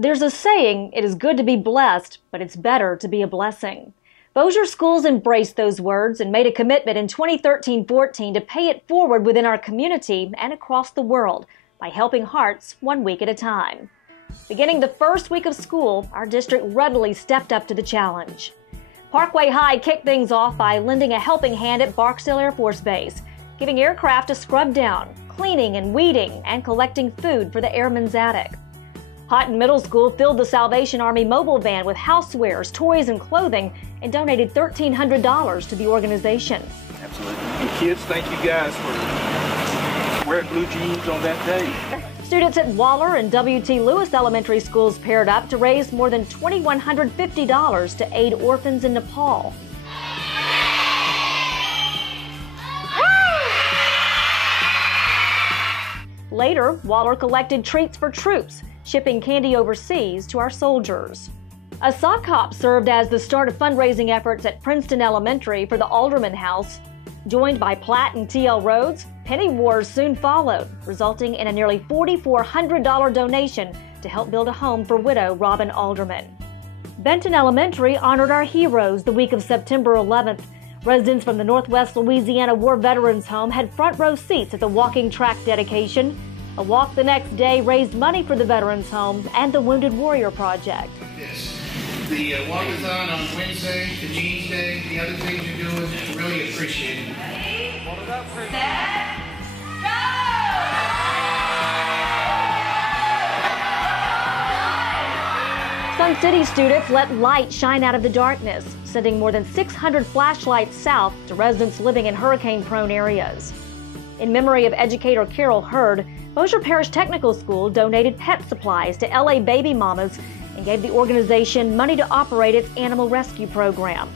There's a saying, it is good to be blessed, but it's better to be a blessing. Bossier schools embraced those words and made a commitment in 2013-14 to pay it forward within our community and across the world by helping hearts 1 week at a time. Beginning the first week of school, our district readily stepped up to the challenge. Parkway High kicked things off by lending a helping hand at Barksdale Air Force Base, giving aircraft a scrub down, cleaning and weeding, and collecting food for the Airman's Attic. Houghton Middle School filled the Salvation Army mobile van with housewares, toys, and clothing and donated $1,300 to the organization. Absolutely. And kids, thank you guys for wearing blue jeans on that day. Students at Waller and W.T. Lewis Elementary Schools paired up to raise more than $2,150 to aid orphans in Nepal. Later, Waller collected treats for troops, shipping candy overseas to our soldiers. A sock hop served as the start of fundraising efforts at Princeton Elementary for the Alderman House. Joined by Platt and T.L. Rhodes, penny wars soon followed, resulting in a nearly $4,400 donation to help build a home for widow Robin Alderman. Benton Elementary honored our heroes the week of September 11th. Residents from the Northwest Louisiana War Veterans Home had front row seats at the walking track dedication. A walk the next day raised money for the Veterans Home and the Wounded Warrior Project. Yes. The walkathon on Wednesday, the Jeans Day, the other things you're doing, really appreciate it. Set, go! Sun City students let light shine out of the darkness, sending more than 600 flashlights south to residents living in hurricane-prone areas. In memory of educator Carol Hurd, Bossier Parish Technical School donated pet supplies to LA Baby Mamas and gave the organization money to operate its animal rescue program.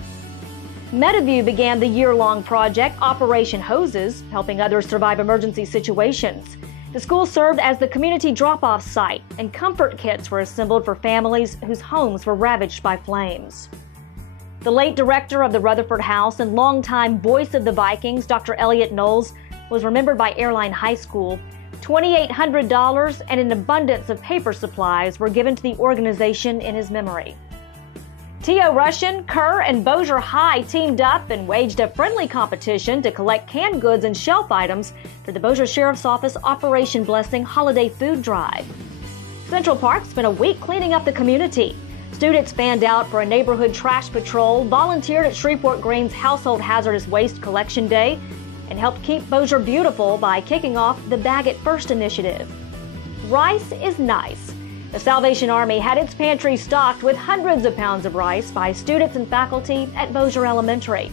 Meadowview began the year-long project Operation Hoses, helping others survive emergency situations. The school served as the community drop-off site, and comfort kits were assembled for families whose homes were ravaged by flames. The late director of the Rutherford House and longtime voice of the Vikings, Dr. Elliot Knowles, was remembered by Airline High School. $2,800 and an abundance of paper supplies were given to the organization in his memory. T.O. Russian, Kerr, and Bossier High teamed up and waged a friendly competition to collect canned goods and shelf items for the Bossier Sheriff's Office Operation Blessing Holiday Food Drive. Central Park spent a week cleaning up the community. Students fanned out for a neighborhood trash patrol, volunteered at Shreveport Green's Household Hazardous Waste Collection Day, and helped keep Bossier beautiful by kicking off the Bag It First initiative. Rice is nice. The Salvation Army had its pantry stocked with hundreds of pounds of rice by students and faculty at Bossier Elementary.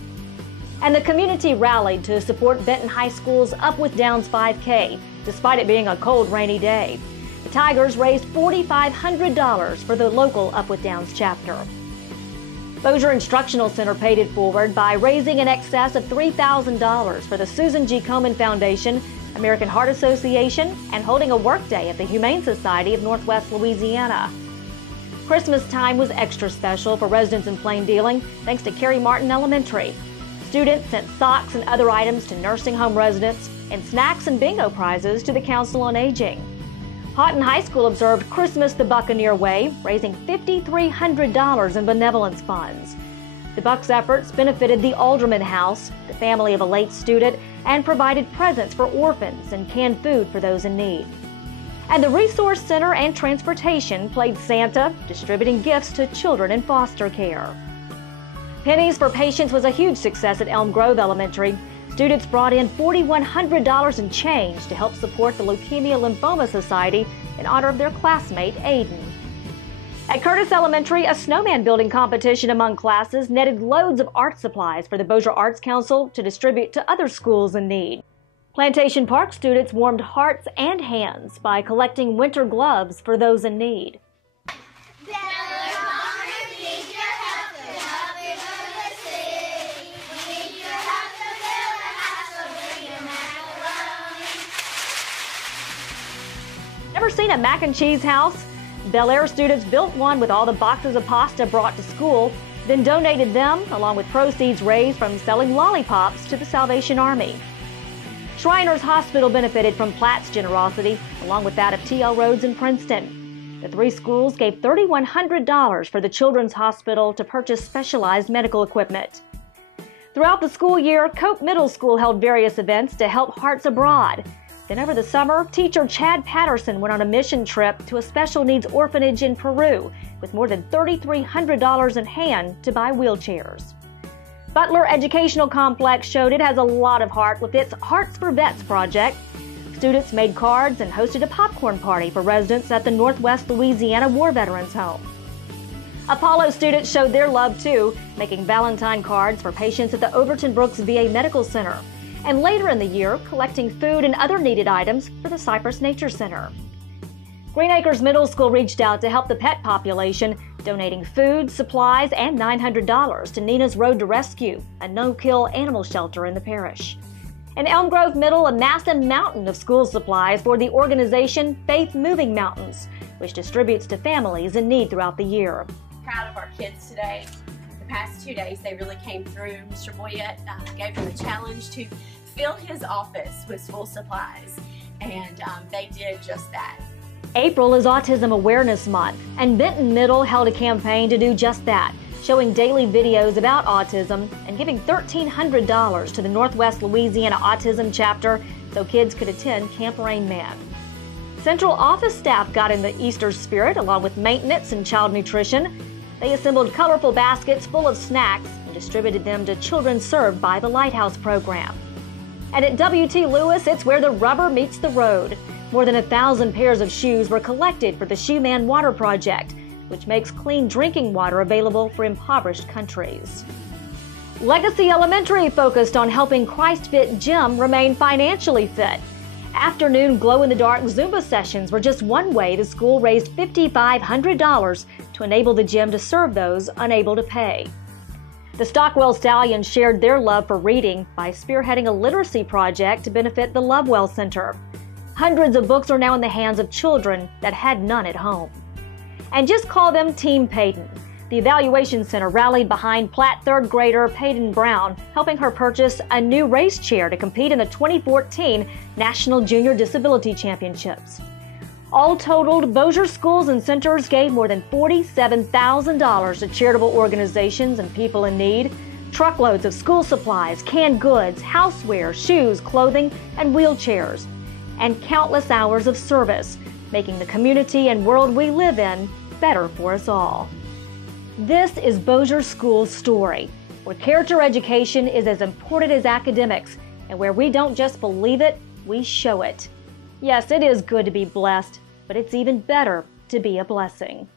And the community rallied to support Benton High School's Up with Downs 5K, despite it being a cold, rainy day. The Tigers raised $4,500 for the local Up with Downs chapter. Bossier Instructional Center paid it forward by raising in excess of $3,000 for the Susan G. Komen Foundation, American Heart Association, and holding a workday at the Humane Society of Northwest Louisiana. Christmas time was extra special for residents in Plain Dealing, thanks to Carrie Martin Elementary. Students sent socks and other items to nursing home residents, and snacks and bingo prizes to the Council on Aging. Houghton High School observed Christmas the Buccaneer way, raising $5,300 in benevolence funds. The Bucks' efforts benefited the Alderman House, the family of a late student, and provided presents for orphans and canned food for those in need. And the Resource Center and Transportation played Santa, distributing gifts to children in foster care. Pennies for Patients was a huge success at Elm Grove Elementary. Students brought in $4,100 in change to help support the Leukemia Lymphoma Society in honor of their classmate, Aiden. At Curtis Elementary, a snowman building competition among classes netted loads of art supplies for the Bossier Arts Council to distribute to other schools in need. Plantation Park students warmed hearts and hands by collecting winter gloves for those in need. Ever seen a mac and cheese house? Bel Air students built one with all the boxes of pasta brought to school, then donated them along with proceeds raised from selling lollipops to the Salvation Army. Shriners Hospital benefited from Platt's generosity, along with that of T.L. Rhodes in Princeton. The 3 schools gave $3,100 for the Children's Hospital to purchase specialized medical equipment. Throughout the school year, Cope Middle School held various events to help Hearts Abroad. Then over the summer, teacher Chad Patterson went on a mission trip to a special needs orphanage in Peru with more than $3,300 in hand to buy wheelchairs. Butler Educational Complex showed it has a lot of heart with its Hearts for Vets project. Students made cards and hosted a popcorn party for residents at the Northwest Louisiana War Veterans Home. Apollo students showed their love too, making Valentine cards for patients at the Overton Brooks VA Medical Center, and later in the year, collecting food and other needed items for the Cypress Nature Center. Green Acres Middle School reached out to help the pet population, donating food, supplies, and $900 to Nina's Road to Rescue, a no-kill animal shelter in the parish. In Elm Grove Middle amassed a mountain of school supplies for the organization Faith Moving Mountains, which distributes to families in need throughout the year. Proud of our kids today. The past 2 days they really came through. Mr. Boyette gave them a challenge to fill his office with school supplies, and they did just that. April is Autism Awareness Month, and Benton Middle held a campaign to do just that, showing daily videos about autism and giving $1,300 to the Northwest Louisiana Autism Chapter so kids could attend Camp Rain Man. Central office staff got in the Easter spirit along with maintenance and child nutrition. They assembled colorful baskets full of snacks and distributed them to children served by the Lighthouse program. And at W.T. Lewis, it's where the rubber meets the road. More than 1,000 pairs of shoes were collected for the Shoe Man Water Project, which makes clean drinking water available for impoverished countries. Legacy Elementary focused on helping Christ Fit Gym remain financially fit. Afternoon glow-in-the-dark Zumba sessions were just one way the school raised $5,500 to enable the gym to serve those unable to pay. The Stockwell Stallions shared their love for reading by spearheading a literacy project to benefit the Lovewell Center. Hundreds of books are now in the hands of children that had none at home. And just call them Team Payton. The Evaluation Center rallied behind Platt third grader Payton Brown, helping her purchase a new race chair to compete in the 2014 National Junior Disability Championships. All totaled, Bossier schools and centers gave more than $47,000 to charitable organizations and people in need. Truckloads of school supplies, canned goods, houseware, shoes, clothing, and wheelchairs. And countless hours of service, making the community and world we live in better for us all. This is Bossier School's story, where character education is as important as academics, and where we don't just believe it, we show it. Yes, it is good to be blessed, but it's even better to be a blessing.